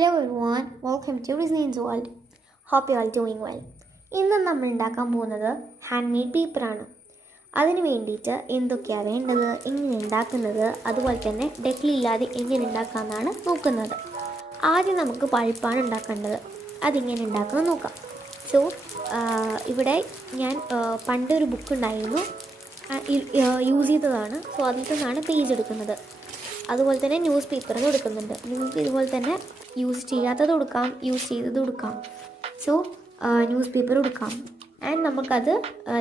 Hello everyone, welcome to Disney's World. Hope you all doing well. ഇന്ന് നമ്മൾ ഉണ്ടാക്കാൻ പോകുന്നത് ഹാൻഡ് മെയ്ഡ് പേപ്പറാണ്. അതിന് വേണ്ടിയിട്ട് എന്തൊക്കെയാണ് വേണ്ടത്, എങ്ങനെ ഉണ്ടാക്കുന്നത്, അതുപോലെ തന്നെ ഡെക്കിൽ ഇല്ലാതെ എങ്ങനെ ഉണ്ടാക്കാമെന്നാണ് നോക്കുന്നത്. ആദ്യം നമുക്ക് പൾപ്പാണ് ഉണ്ടാക്കേണ്ടത്. അതിങ്ങനെ ഉണ്ടാക്കുന്നത് നോക്കാം. സോ ഇവിടെ ഞാൻ പണ്ടൊരു ബുക്ക് ഉണ്ടായിരുന്നു, യൂസ് ചെയ്തതാണ്. സോ അതിൽ നിന്നാണ് പേജ് എടുക്കുന്നത്. അതുപോലെ തന്നെ ന്യൂസ് പേപ്പറിന് കൊടുക്കുന്നുണ്ട്. നിങ്ങൾക്ക് ഇതുപോലെ തന്നെ യൂസ് ചെയ്യാത്തത് കൊടുക്കാം, യൂസ് ചെയ്തത് കൊടുക്കാം. സോ ന്യൂസ് പേപ്പർ കൊടുക്കാം. ആൻഡ് നമുക്കത്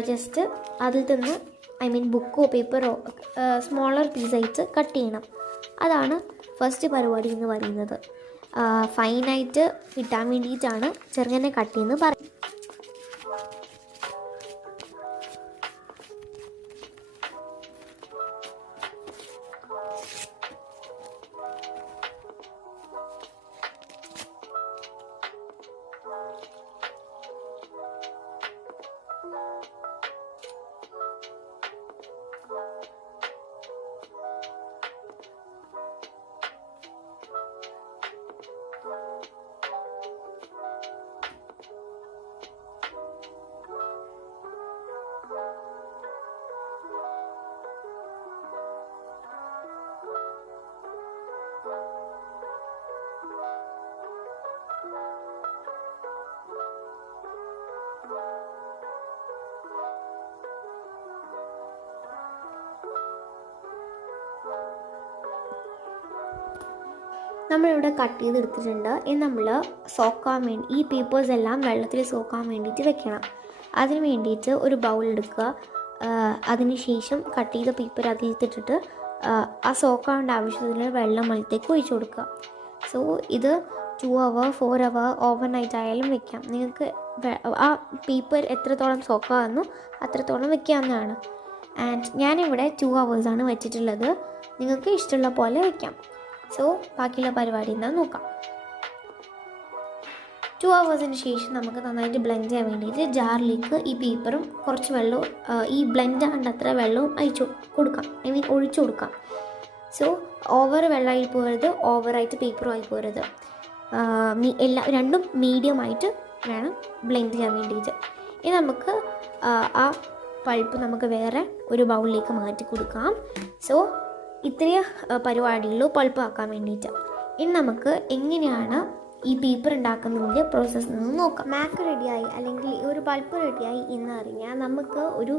ജസ്റ്റ് അതിൽ നിന്ന് ബുക്കോ പേപ്പറോ സ്മോളർ പീസായിട്ട് കട്ട് ചെയ്യണം. അതാണ് ഫസ്റ്റ് പരിപാടി എന്ന് പറയുന്നത്. ഫൈനായിട്ട് കിട്ടാൻ വേണ്ടിയിട്ടാണ് ചെറുങ്ങനെ കട്ട് ചെയ്യുന്നത് പറയുന്നത്. നമ്മളിവിടെ കട്ട് ചെയ്തെടുത്തിട്ടുണ്ട്. ഇനി നമ്മൾ സോക്കാൻ വേണ്ടി ഈ പേപ്പേഴ്സ് എല്ലാം വെള്ളത്തിൽ സോക്കാൻ വേണ്ടിയിട്ട് വെക്കണം. അതിന് വേണ്ടിയിട്ട് ഒരു ബൗൾ എടുക്കുക. അതിന് ശേഷം കട്ട് ചെയ്ത പേപ്പർ അതിലിട്ടിട്ട് ആ സോക്കാവേണ്ട ആവശ്യത്തിന് വെള്ളം അതിലേക്ക് ഒഴിച്ചു കൊടുക്കുക. സോ ഇത് 2 hour 4 hour ഓവർനൈറ്റ് ആയാലും വെക്കാം. നിങ്ങൾക്ക് ആ പേപ്പർ എത്രത്തോളം സോക്കാവുന്നു അത്രത്തോളം വെക്കാവുന്നതാണ്. ആൻഡ് ഞാനിവിടെ 2 hours വെച്ചിട്ടുള്ളത്. നിങ്ങൾക്ക് ഇഷ്ടമുള്ള പോലെ വെക്കാം. സോ ബാക്കിയുള്ള പരിപാടി എന്താ നോക്കാം. 2 hours ശേഷം നമുക്ക് നന്നായിട്ട് ബ്ലെൻഡ് ചെയ്യാൻ വേണ്ടിയിട്ട് ജാറിലേക്ക് ഈ പേപ്പറും കുറച്ച് വെള്ളവും ഈ ബ്ലെൻഡ് ആകേണ്ടത്ര വെള്ളവും കൊടുക്കാം. ഒഴിച്ചു കൊടുക്കാം. സോ ഓവർ വെള്ളമായി പോകരുത്, ഓവറായിട്ട് പേപ്പറും ആയി പോകരുത്. രണ്ടും മീഡിയമായിട്ട് വേണം ബ്ലെൻഡ് ചെയ്യാൻ വേണ്ടിയിട്ട്. ഇനി നമുക്ക് ആ പൾപ്പ് നമുക്ക് വേറെ ഒരു ബൗളിലേക്ക് മാറ്റി കൊടുക്കാം. സോ ഇത്രയും പരിപാടിയുള്ളൂ പൾപ്പ് ആക്കാൻ വേണ്ടിയിട്ട്. ഇനി നമുക്ക് എങ്ങനെയാണ് ഈ പേപ്പർ ഉണ്ടാക്കുന്നതിൻ്റെ പ്രോസസ്സ് നിന്ന് നോക്കാം. മാക്ക് റെഡിയായി അല്ലെങ്കിൽ ഒരു പൾപ്പ് റെഡിയായി എന്ന് അറിഞ്ഞാൽ നമുക്ക് ഒരു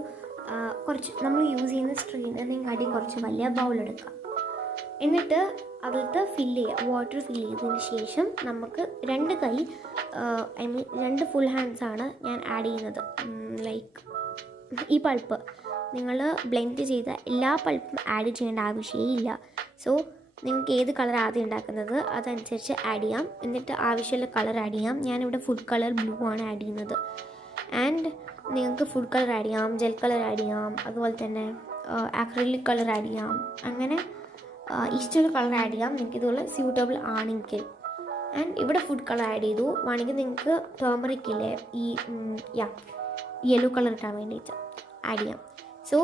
കുറച്ച് നമ്മൾ യൂസ് ചെയ്യുന്ന സ്ട്രെയിനറിനെക്കാട്ടി കുറച്ച് വലിയ ബൗൾ എടുക്കാം. എന്നിട്ട് അതിലത്തെ വാട്ടർ ഫില്ല് ചെയ്തതിന് ശേഷം നമുക്ക് 2 കൈ 2 ഫുൾ ഹാൻഡ്സാണ് ഞാൻ ആഡ് ചെയ്യുന്നത്. ലൈക്ക് ഈ പൾപ്പ് നിങ്ങൾ ബ്ലെൻഡ് ചെയ്ത എല്ലാ പൾപ്പും ആഡ് ചെയ്യേണ്ട ആവശ്യമേ. സോ നിങ്ങൾക്ക് ഏത് കളർ ആദ്യം ഉണ്ടാക്കുന്നത് അതനുസരിച്ച് ആഡ് ചെയ്യാം. എന്നിട്ട് ആവശ്യമുള്ള കളർ ആഡ് ചെയ്യാം. ഞാനിവിടെ ഫുഡ് കളർ ബ്ലൂ ആണ് ആഡ് ചെയ്യുന്നത്. ആൻഡ് നിങ്ങൾക്ക് ഫുഡ് കളർ ആഡ് ചെയ്യാം, ജെൽ കളർ ആഡ് ചെയ്യാം, അതുപോലെ തന്നെ അക്രിലിക് കളർ ആഡ് ചെയ്യാം. അങ്ങനെ ഇഷ്ടമുള്ള കളർ ആഡ് ചെയ്യാം നിങ്ങൾക്ക് ഇതുപോലെ സ്യൂട്ടബിൾ ആണെങ്കിൽ. ആൻഡ് ഇവിടെ ഫുഡ് കളർ ആഡ് ചെയ്തു. വേണമെങ്കിൽ നിങ്ങൾക്ക് ടേമറിക് ഇല്ലേ ഈ യെല്ലോ കളർ ഇട്ടാൻ വേണ്ടിയിട്ട് ആഡ് ചെയ്യാം. സോ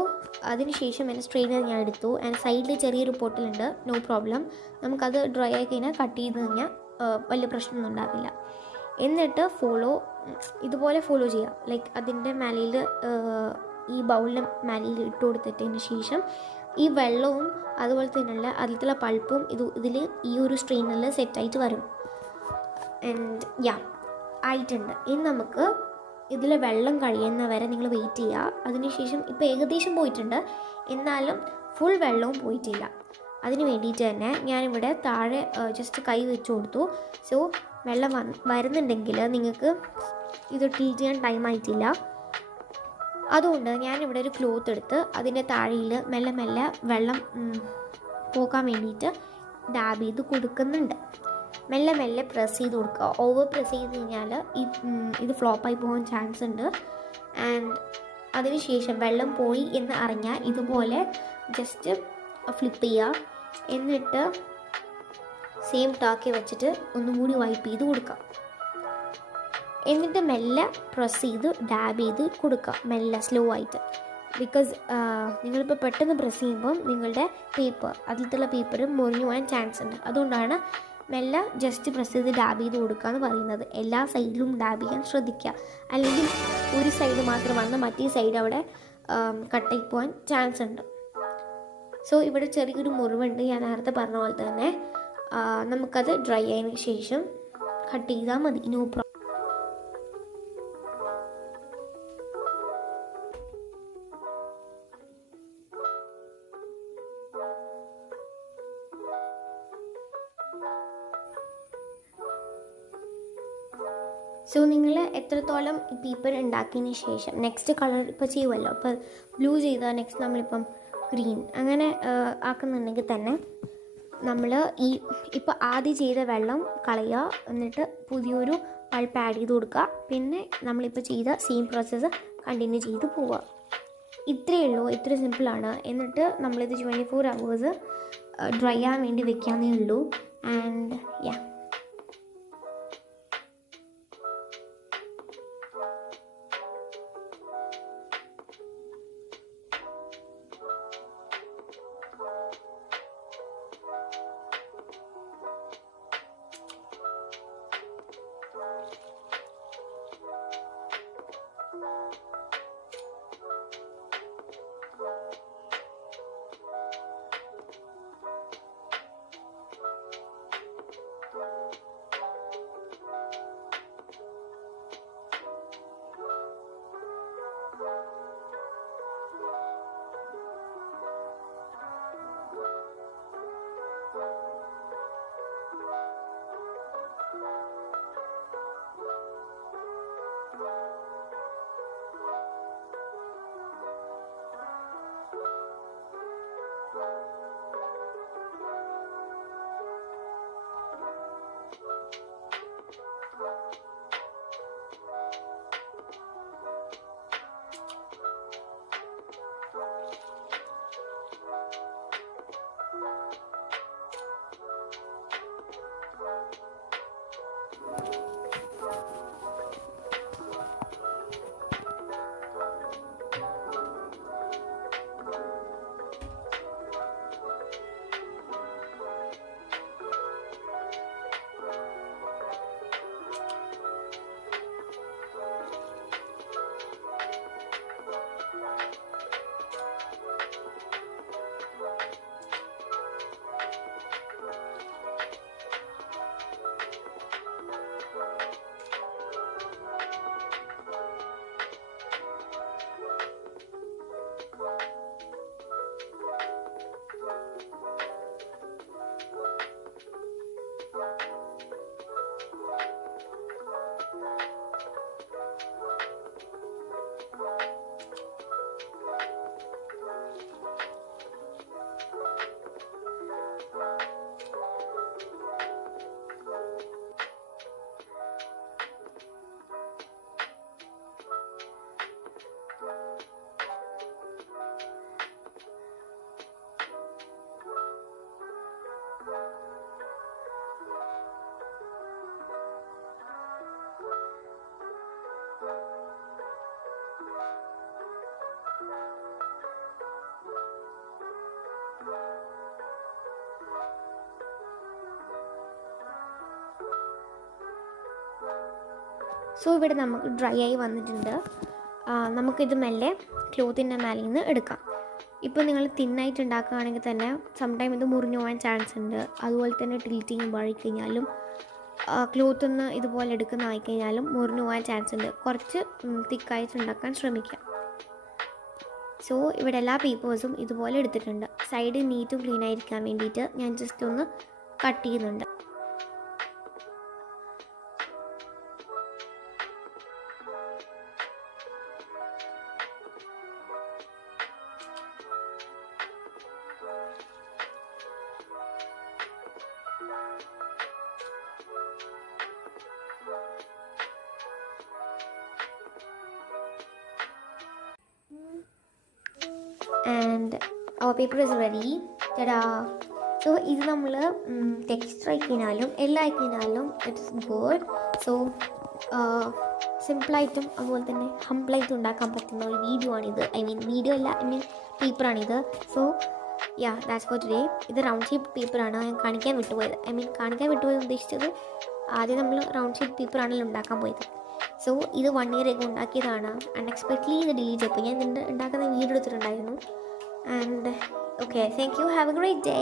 അതിന് ശേഷം എൻ്റെ സ്ട്രെയിനർ ഞാൻ എടുത്തു. ആൻഡ് സൈഡിൽ ചെറിയൊരു പൊട്ടലുണ്ട്, നോ പ്രോബ്ലം. നമുക്കത് ഡ്രൈ ആയി കഴിഞ്ഞാൽ കട്ട് ചെയ്ത് കഴിഞ്ഞാൽ വലിയ പ്രശ്നമൊന്നും ഉണ്ടാവില്ല. എന്നിട്ട് ഇതുപോലെ ഫോളോ ചെയ്യാം. ലൈക്ക് അതിൻ്റെ മേലയിൽ ഈ ബൗളിൻ്റെ മേലയിൽ ഇട്ട് കൊടുത്തിട്ടതിന് ശേഷം ഈ വെള്ളവും അതുപോലെ തന്നെയുള്ള അതിലത്തുള്ള പൾപ്പും ഇതിൽ ഈ ഒരു സ്ട്രെയിനറിൽ സെറ്റായിട്ട് വരും. ആൻഡ് ആയിട്ടുണ്ട്. ഇനി നമുക്ക് ഇതിൽ വെള്ളം കഴിയുന്ന വരെ നിങ്ങൾ വെയിറ്റ് ചെയ്യുക. അതിനുശേഷം ഇപ്പോൾ ഏകദേശം പോയിട്ടുണ്ട്, എന്നാലും ഫുൾ വെള്ളവും പോയിട്ടില്ല. അതിന് വേണ്ടിയിട്ട് തന്നെ ഞാനിവിടെ താഴെ ജസ്റ്റ് കൈ വെച്ച് കൊടുത്തു. സോ വെള്ളം വരുന്നുണ്ടെങ്കിൽ നിങ്ങൾക്ക് ഇത് ട്രീറ്റ് ചെയ്യാൻ ടൈം ആയിട്ടില്ല. അതുകൊണ്ട് ഞാനിവിടെ ഒരു ക്ലോത്ത് എടുത്ത് അതിൻ്റെ താഴെയിൽ മെല്ലെ മെല്ലെ വെള്ളം പോകാൻ വേണ്ടിയിട്ട് ഡാബ് ചെയ്ത് കൊടുക്കുന്നുണ്ട്. മെല്ലെ മെല്ലെ പ്രസ് ചെയ്ത് കൊടുക്കുക. ഓവർ പ്രസ് ചെയ്ത് കഴിഞ്ഞാൽ ഇത് ഫ്ലോപ്പായി പോകാൻ ചാൻസ് ഉണ്ട്. ആൻഡ് അതിനുശേഷം വെള്ളം പോയി എന്ന് അറിഞ്ഞാൽ ഇതുപോലെ ജസ്റ്റ് ഫ്ലിപ്പ് ചെയ്യുക. എന്നിട്ട് സെയിം ടാക്കി വെച്ചിട്ട് ഒന്നും കൂടി വൈപ്പ് ചെയ്ത് കൊടുക്കുക. എന്നിട്ട് മെല്ലെ പ്രസ് ചെയ്ത് ഡാബ് ചെയ്ത് കൊടുക്കുക, മെല്ലെ സ്ലോ ആയിട്ട്. ബിക്കോസ് നിങ്ങളിപ്പോൾ പെട്ടെന്ന് പ്രസ് ചെയ്യുമ്പം നിങ്ങളുടെ അതിലത്തുള്ള പേപ്പർ മുറിഞ്ഞു പോകാൻ ചാൻസ് ഉണ്ട്. അതുകൊണ്ടാണ് മെല്ലെ ജസ്റ്റ് പ്രസ് ചെയ്ത് ഡാബ് ചെയ്ത് കൊടുക്കുക എന്ന് പറയുന്നത്. എല്ലാ സൈഡിലും ഡാബ് ചെയ്യാൻ ശ്രദ്ധിക്കുക, അല്ലെങ്കിൽ ഒരു സൈഡ് മാത്രം വന്ന് മറ്റേ സൈഡ് അവിടെ കട്ടായി പോകാൻ ചാൻസ് ഉണ്ട്. സോ ഇവിടെ ചെറിയൊരു മുറിവുണ്ട്, ഞാൻ നേരത്തെ പറഞ്ഞ പോലെ തന്നെ. നമുക്കത് ഡ്രൈ ആയതിനു ശേഷം കട്ട് ചെയ്താൽ മതി, നോ പ്രോബ്ലം. സോ നിങ്ങൾ എത്രത്തോളം പേപ്പർ ഉണ്ടാക്കിയതിന് ശേഷം നെക്സ്റ്റ് കളർ ഇപ്പോൾ ചെയ്യുമല്ലോ, ഇപ്പോൾ ബ്ലൂ ചെയ്താൽ നെക്സ്റ്റ് നമ്മളിപ്പം ഗ്രീൻ അങ്ങനെ ആക്കുന്നുണ്ടെങ്കിൽ തന്നെ നമ്മൾ ഇപ്പോൾ ആദ്യം ചെയ്ത വെള്ളം കളയുക, എന്നിട്ട് പുതിയൊരു പൾപ്പ് ആഡ് ചെയ്ത് കൊടുക്കുക, പിന്നെ നമ്മളിപ്പോൾ ചെയ്ത സെയിം പ്രോസസ്സ് കണ്ടിന്യൂ ചെയ്ത് പോവുക. ഇത്രയേ ഉള്ളൂ, ഇത്ര സിമ്പിളാണ്. എന്നിട്ട് നമ്മളിത് 24 hours ഡ്രൈ ആകാൻ വേണ്ടി വെക്കാന്നേ ഉള്ളൂ. ആൻഡ് യാ, സോ ഇവിടെ നമുക്ക് ഡ്രൈ ആയി വന്നിട്ടുണ്ട്. നമുക്കിത് മെല്ലെ ക്ലോത്തിൻ്റെ മേലിൽ നിന്ന് എടുക്കാം. ഇപ്പോൾ നിങ്ങൾ തിന്നായിട്ട് ഉണ്ടാക്കുകയാണെങ്കിൽ തന്നെ സംടൈം ഇത് മുറിഞ്ഞു പോകാൻ ചാൻസ് ഉണ്ട്. അതുപോലെ തന്നെ ടിൽറ്റ് ചെയ്യുമ്പോൾ കഴിഞ്ഞാലും ക്ലോത്ത് ഒന്ന് ഇതുപോലെ എടുക്കുന്ന ആയിക്കഴിഞ്ഞാലും മുറിഞ്ഞു പോകാൻ ചാൻസ് ഉണ്ട്. കുറച്ച് തിക്കായിട്ട് ഉണ്ടാക്കാൻ ശ്രമിക്കുക. സോ ഇവിടെ എല്ലാ പേപ്പേഴ്സും ഇതുപോലെ എടുത്തിട്ടുണ്ട്. സൈഡ് നീറ്റും ക്ലീൻ ആയിരിക്കാൻ വേണ്ടിയിട്ട് ഞാൻ ജസ്റ്റ് ഒന്ന് കട്ട് ചെയ്യുന്നുണ്ട്. And our paper is ready. ടാ. സോ ഇത് നമ്മൾ ടെക്സ്ചർ ആയിക്കഴിഞ്ഞാലും എല്ലാം ആയിക്കഴിഞ്ഞാലും ഇറ്റ്സ് ഗുഡ്. സോ സിമ്പിളായിട്ടും അതുപോലെ തന്നെ ഹംബിളായിട്ടും ഉണ്ടാക്കാൻ പറ്റുന്ന ഒരു വീഡിയോ ആണിത്. വീഡിയോ അല്ല, പേപ്പറാണിത്. So ya that's for today. ഇത് റൗണ്ട് ഷേപ്പ് പേപ്പറാണ് ഞാൻ കാണിക്കാൻ വിട്ടുപോയത്. കാണിക്കാൻ വിട്ടുപോയത് ഉദ്ദേശിച്ചത് ആദ്യം നമ്മൾ റൗണ്ട് ഷേപ്പ് പേപ്പറാണല്ലോ ഉണ്ടാക്കാൻ പോയത്. സോ ഇത് 1 year ago ഉണ്ടാക്കിയതാണ്. അൺഎക്സ്പെക്ട്ലി ഇത് ഡിലീറ്റ് ചെയ്തു. ഞാൻ ഇതിൻ്റെ ഉണ്ടാക്കുന്ന വീഡിയോ എടുത്തിട്ടുണ്ടായിരുന്നു. And okay, thank you, have A great day.